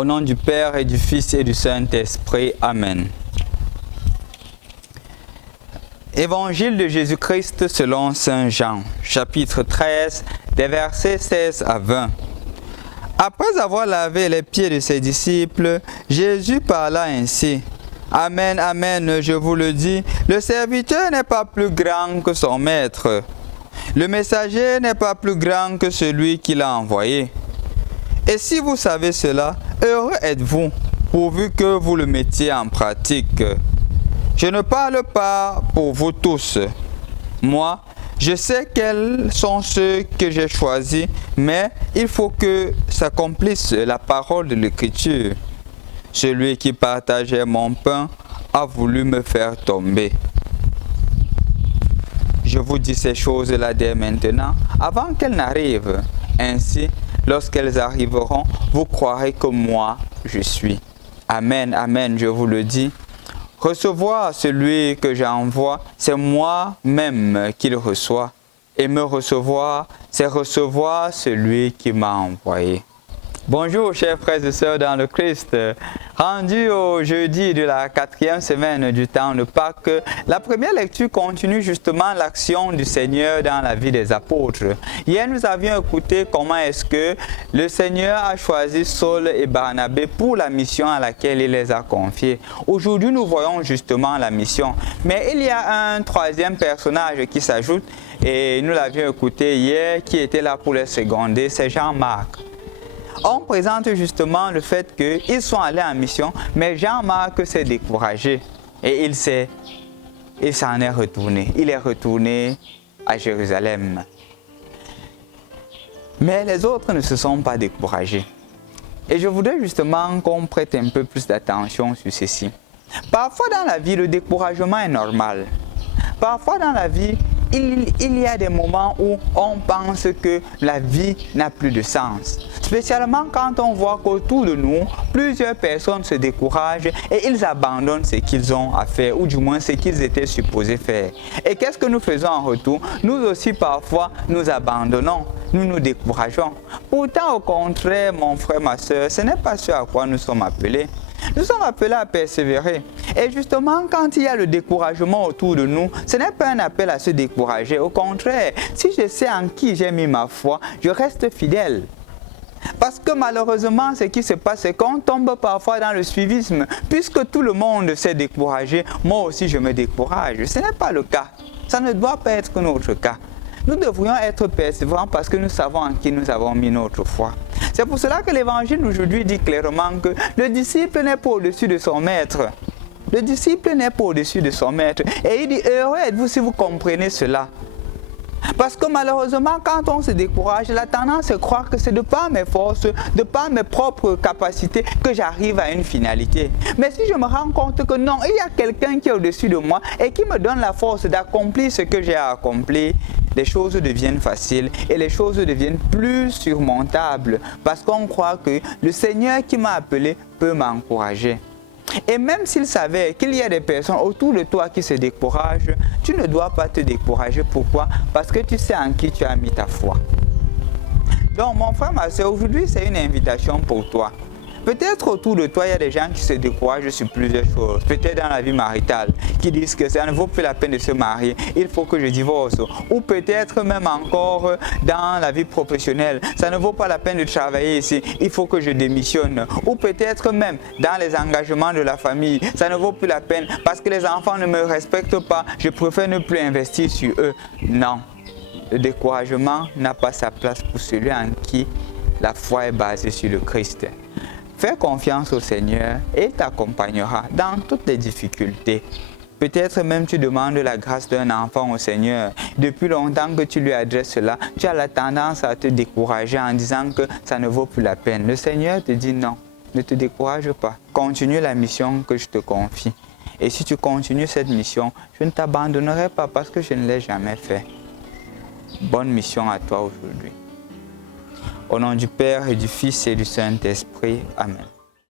Au nom du Père et du Fils et du Saint-Esprit. Amen. Évangile de Jésus-Christ selon Saint Jean, chapitre 13, des versets 16 à 20. Après avoir lavé les pieds de ses disciples, Jésus parla ainsi. Amen, amen, je vous le dis, le serviteur n'est pas plus grand que son maître. Le messager n'est pas plus grand que celui qui l'a envoyé. Et si vous savez cela, heureux êtes-vous, pourvu que vous le mettiez en pratique. Je ne parle pas pour vous tous. Moi, je sais quels sont ceux que j'ai choisis, mais il faut que s'accomplisse la parole de l'Écriture. Celui qui partageait mon pain a voulu me faire tomber. Je vous dis ces choses-là dès maintenant, avant qu'elles n'arrivent. Ainsi, lorsqu'elles arriveront, vous croirez que moi, je suis. Amen, amen, je vous le dis. Recevoir celui que j'envoie, c'est moi-même qui le reçois. Et me recevoir, c'est recevoir celui qui m'a envoyé. Bonjour chers frères et sœurs dans le Christ. Rendu au jeudi de la 4e semaine du temps de Pâques, la première lecture continue justement l'action du Seigneur dans la vie des apôtres. Hier, nous avions écouté comment est-ce que le Seigneur a choisi Saul et Barnabé pour la mission à laquelle il les a confiés. Aujourd'hui, nous voyons justement la mission. Mais il y a un troisième personnage qui s'ajoute, et nous l'avions écouté hier, qui était là pour les seconder, c'est Jean-Marc. On présente justement le fait qu'ils sont allés en mission, mais Jean-Marc s'est découragé et il s'en est retourné. Il est retourné à Jérusalem. Mais les autres ne se sont pas découragés. Et je voudrais justement qu'on prête un peu plus d'attention sur ceci. Parfois dans la vie, le découragement est normal. Parfois dans la vie, il y a des moments où on pense que la vie n'a plus de sens. Spécialement quand on voit qu'autour de nous, plusieurs personnes se découragent et ils abandonnent ce qu'ils ont à faire, ou du moins ce qu'ils étaient supposés faire. Et qu'est-ce que nous faisons en retour? Nous aussi parfois nous abandonnons, nous nous décourageons. Pourtant au contraire, mon frère, ma soeur, ce n'est pas ce à quoi nous sommes appelés. Nous sommes appelés à persévérer. Et justement, quand il y a le découragement autour de nous, ce n'est pas un appel à se décourager. Au contraire, si je sais en qui j'ai mis ma foi, je reste fidèle. Parce que malheureusement, ce qui se passe, c'est qu'on tombe parfois dans le suivisme. Puisque tout le monde s'est découragé, moi aussi je me décourage. Ce n'est pas le cas. Ça ne doit pas être notre cas. Nous devrions être persévérants parce que nous savons en qui nous avons mis notre foi. C'est pour cela que l'évangile d'aujourd'hui dit clairement que le disciple n'est pas au-dessus de son maître. Le disciple n'est pas au-dessus de son maître. Et il dit, heureux êtes-vous si vous comprenez cela. Parce que malheureusement, quand on se décourage, la tendance est de croire que c'est de par mes forces, de par mes propres capacités que j'arrive à une finalité. Mais si je me rends compte que non, il y a quelqu'un qui est au-dessus de moi et qui me donne la force d'accomplir ce que j'ai à accomplir, les choses deviennent faciles et les choses deviennent plus surmontables parce qu'on croit que le Seigneur qui m'a appelé peut m'encourager. Et même s'il savait qu'il y a des personnes autour de toi qui se découragent, tu ne dois pas te décourager. Pourquoi? Parce que tu sais en qui tu as mis ta foi. Donc mon frère, ma soeur, aujourd'hui c'est une invitation pour toi. Peut-être autour de toi, il y a des gens qui se découragent sur plusieurs choses. Peut-être dans la vie maritale, qui disent que ça ne vaut plus la peine de se marier, il faut que je divorce. Ou peut-être même encore dans la vie professionnelle, ça ne vaut pas la peine de travailler ici, il faut que je démissionne. Ou peut-être même dans les engagements de la famille, ça ne vaut plus la peine parce que les enfants ne me respectent pas, je préfère ne plus investir sur eux. Non, le découragement n'a pas sa place pour celui en qui la foi est basée sur le Christ. Fais confiance au Seigneur et il t'accompagnera dans toutes les difficultés. Peut-être même tu demandes la grâce d'un enfant au Seigneur. Depuis longtemps que tu lui adresses cela, tu as la tendance à te décourager en disant que ça ne vaut plus la peine. Le Seigneur te dit non, ne te décourage pas. Continue la mission que je te confie. Et si tu continues cette mission, je ne t'abandonnerai pas parce que je ne l'ai jamais fait. Bonne mission à toi aujourd'hui. Au nom du Père et du Fils et du Saint-Esprit. Amen.